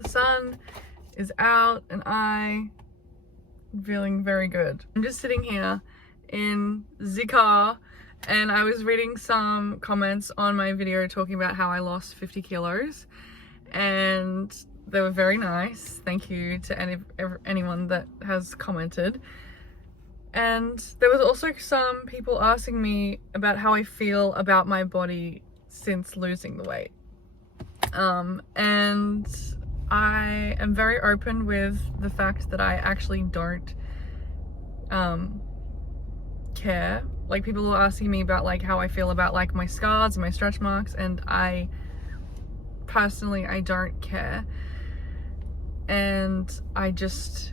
The sun is out and I'm feeling very good. I'm just sitting here in the car and I was reading some comments on my video talking about how I lost 50 kilos and they were very nice. Thank you to anyone that has commented. And there was also some people asking me about how I feel about my body since losing the weight. And I am very open with the fact that I actually don't care. Like, people were asking me about like how I feel about like my scars and my stretch marks, and I personally don't care. And I just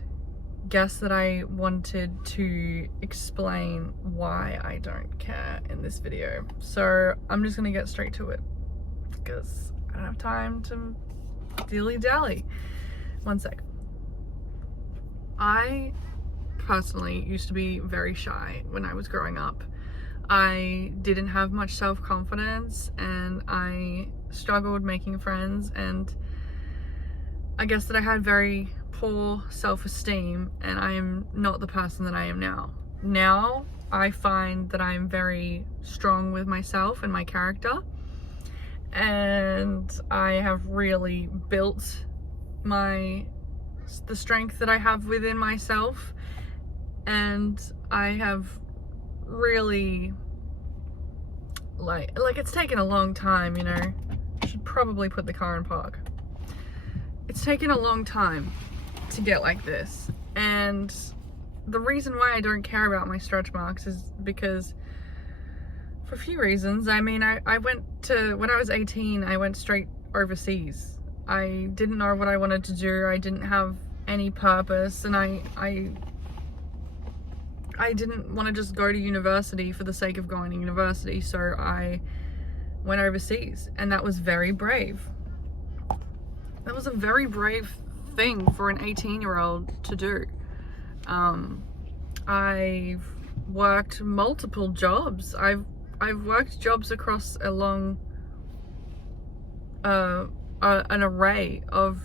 guess that I wanted to explain why I don't care in this video. So I'm just gonna get straight to it because I don't have time to dilly-dally. One sec. I personally used to be very shy when I was growing up. I didn't have much self-confidence and I struggled making friends, and I guess that I had very poor self-esteem, and I am not the person that I am now. Now I find that I'm very strong with myself and my character, and I have really built the strength that I have within myself, and I have really like it's taken a long time, you know. I should probably put the car in park. It's taken a long time to get like this, and the reason why I don't care about my stretch marks is because, for a few reasons. I mean, I went to, when I was 18, I went straight overseas. I didn't know what I wanted to do. I didn't have any purpose, and I didn't want to just go to university for the sake of going to university, so I went overseas, and that was very brave. That was a very brave thing for an 18-year-old to do. I've worked multiple jobs. I've worked jobs across a long an array of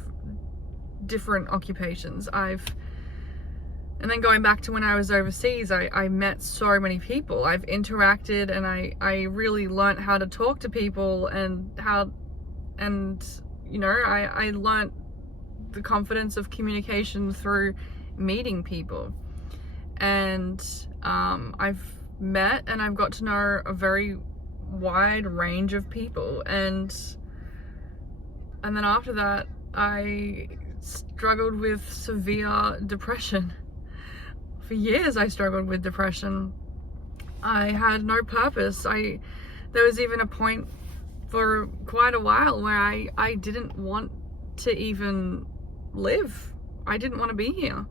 different occupations. And then going back to when I was overseas, I met so many people. I've interacted, and I really learnt how to talk to people, and you know, I learnt the confidence of communication through meeting people. And I've met and I've got to know a very wide range of people, and then after that I struggled with severe depression. For years I struggled with depression. I had no purpose. There was even a point for quite a while where I didn't want to even live. I didn't want to be here.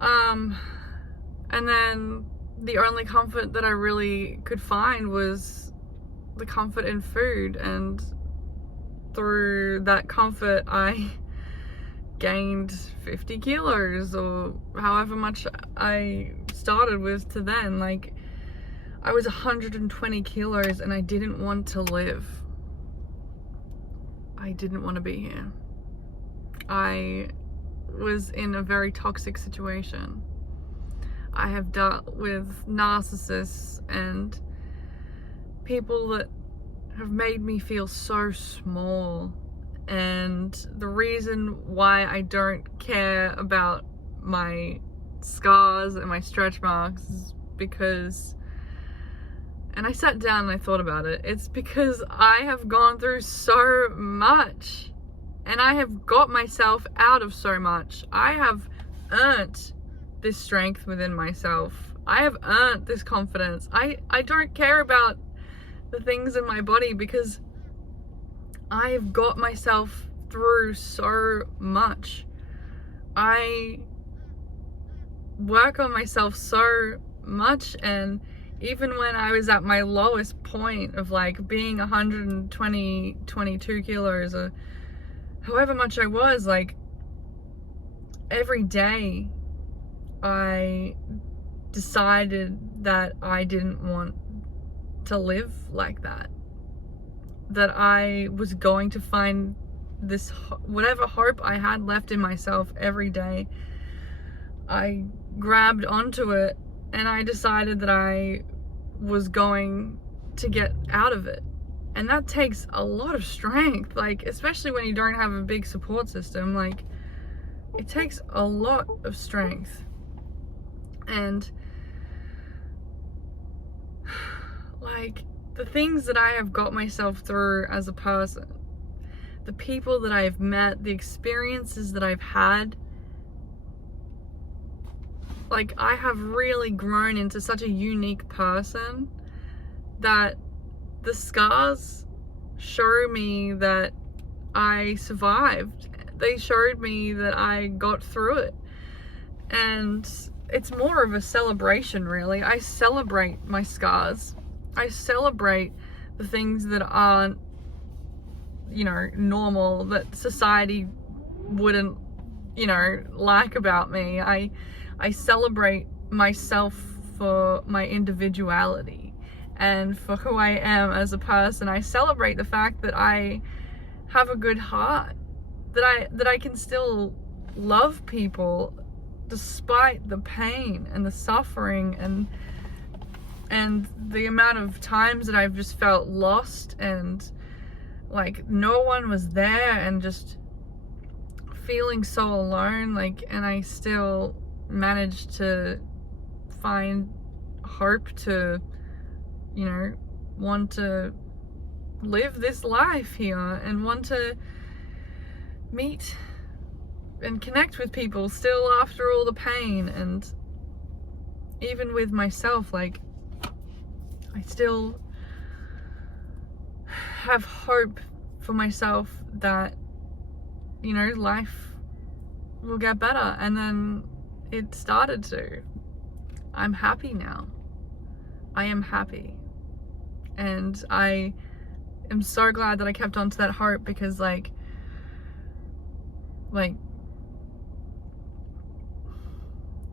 And then the only comfort that I really could find was the comfort in food, and through that comfort I gained 50 kilos, or however much I started with to then. Like, I was 120 kilos and I didn't want to live. I didn't want to be here. I was in a very toxic situation. I have dealt with narcissists and people that have made me feel so small. And the reason why I don't care about my scars and my stretch marks is because, and I sat down and I thought about it, it's because I have gone through so much, and I have got myself out of so much. I have earned this strength within myself. I have earned this confidence. I don't care about the things in my body because I've got myself through so much. I work on myself so much, and even when I was at my lowest point of like being 22 kilos or however much I was, like every day I decided that I didn't want to live like that. That I was going to find this, whatever hope I had left in myself every day, I grabbed onto it and I decided that I was going to get out of it. And that takes a lot of strength, like, especially when you don't have a big support system. Like, it takes a lot of strength. And like, the things that I have got myself through as a person, the people that I've met, the experiences that I've had, like, I have really grown into such a unique person that the scars show me that I survived. They showed me that I got through it. And it's more of a celebration, really. I celebrate my scars. I celebrate the things that aren't, you know, normal, that society wouldn't, you know, like about me. I celebrate myself for my individuality and for who I am as a person. I celebrate the fact that I have a good heart, that I can still love people despite the pain and the suffering and the amount of times that I've just felt lost and like no one was there and just feeling so alone, like, and I still managed to find hope to, you know, want to live this life here and want to meet and connect with people still after all the pain. And even with myself, like, I still have hope for myself that, you know, life will get better. And then it started to. I'm happy now. I am happy. And I am so glad that I kept on to that hope, because like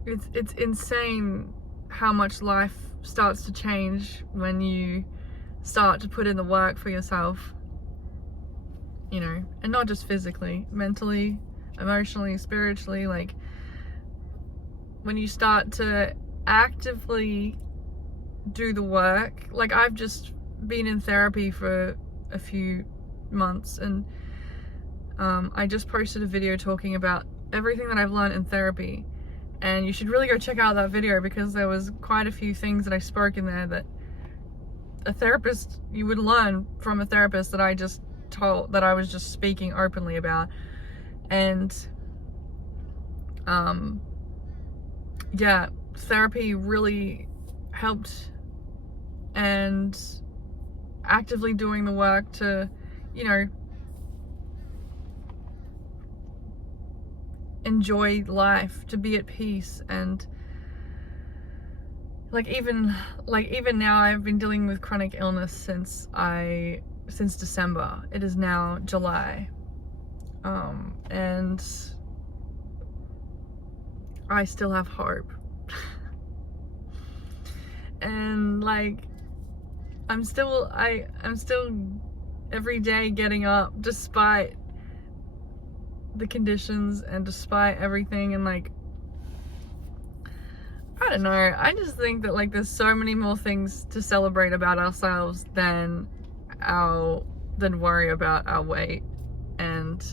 it's insane how much life starts to change when you start to put in the work for yourself, you know, and not just physically, mentally, emotionally, spiritually. Like, when you start to actively do the work, like, I've just been in therapy for a few months, and I just posted a video talking about everything that I've learned in therapy, and you should really go check out that video, because there was quite a few things that I spoke in there that a therapist, you would learn from a therapist, that I just told, that I was just speaking openly about. And yeah, therapy really helped, and actively doing the work to, you know, enjoy life, to be at peace. And even now, I've been dealing with chronic illness since December. It is now July, and I still have hope. And like, I'm still every day getting up despite the conditions and despite everything. And like, I don't know, I just think that like there's so many more things to celebrate about ourselves than worry about our weight. And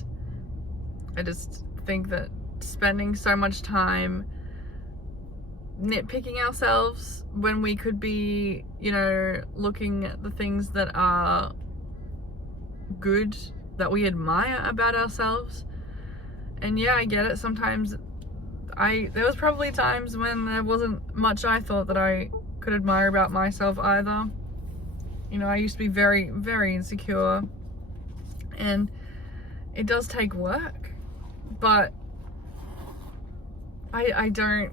I just think that spending so much time nitpicking ourselves when we could be, you know, looking at the things that are good, that we admire about ourselves. And yeah, I get it, sometimes there was probably times when there wasn't much I thought that I could admire about myself either. You know, I used to be very, very insecure, and it does take work, but I don't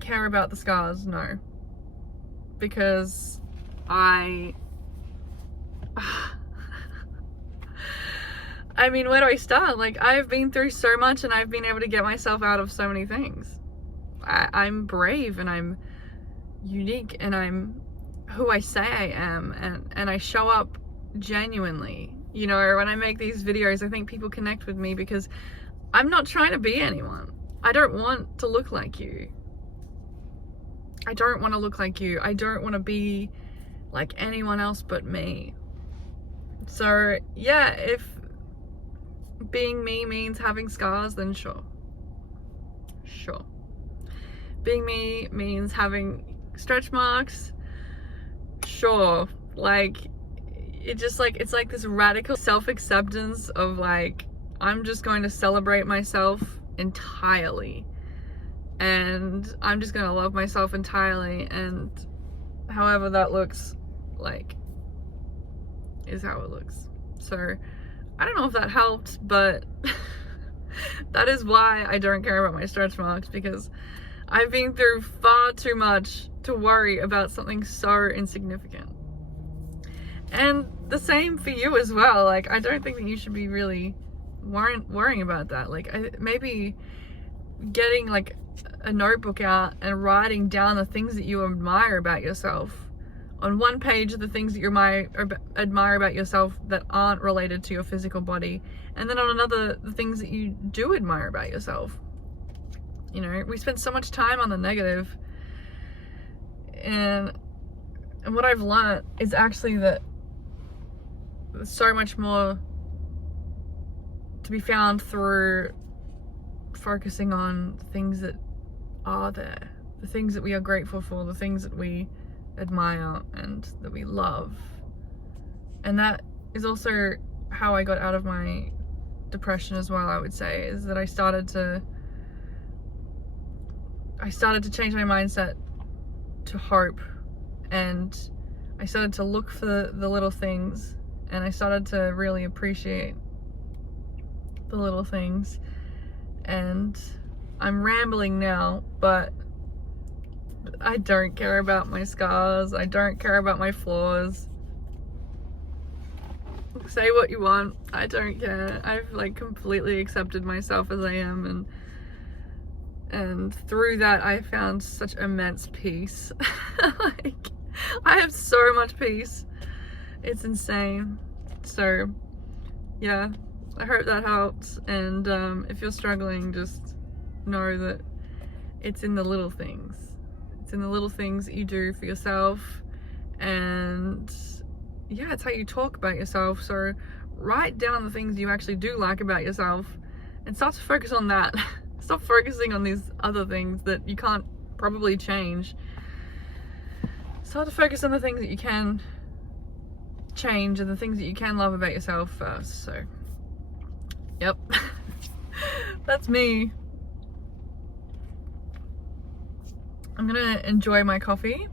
care about the scars, no, because I mean, where do I start? Like, I've been through so much, and I've been able to get myself out of so many things. I'm brave, and I'm unique, and I'm who I say I am, and I show up genuinely, You know, when I make these videos, I think people connect with me because I'm not trying to be anyone. I don't want to look like you. I don't want to look like you. I don't want to be like anyone else but me. So yeah, if being me means having scars, then sure. Being me means having stretch marks, sure. Like, it's like this radical self-acceptance of like, I'm just going to celebrate myself entirely, and I'm just gonna love myself entirely, and however that looks like is how it looks. So I don't know if that helped, but that is why I don't care about my stretch marks, because I've been through far too much to worry about something so insignificant. And the same for you as well. Like, I don't think that you should be really worrying about that. Like, maybe getting like a notebook out and writing down the things that you admire about yourself. On one page, the things that you admire about yourself that aren't related to your physical body, and then on another, the things that you do admire about yourself. You know, we spend so much time on the negative, and what I've learned is actually that there's so much more to be found through focusing on things that are there, the things that we are grateful for, the things that we admire and that we love. And that is also how I got out of my depression as well, I would say, is that I started to change my mindset to hope, and I started to look for the little things, and I started to really appreciate the little things. And I'm rambling now, but I don't care about my scars. I don't care about my flaws. Say what you want, I don't care. I've like completely accepted myself as I am, and through that I found such immense peace. Like, I have so much peace, it's insane. So yeah, I hope that helps. And if you're struggling, just know that it's in the little things. It's in the little things that you do for yourself, and yeah, it's how you talk about yourself. So write down the things you actually do like about yourself and start to focus on that. Stop focusing on these other things that you can't probably change. Start to focus on the things that you can change and the things that you can love about yourself first. So yep. That's me. I'm gonna enjoy my coffee.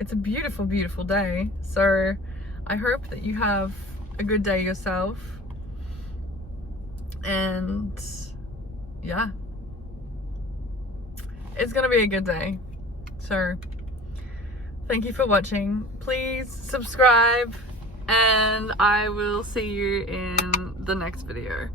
It's a beautiful, beautiful day. So I hope that you have a good day yourself. And yeah, it's gonna be a good day. So thank you for watching. Please subscribe, and I will see you in the next video.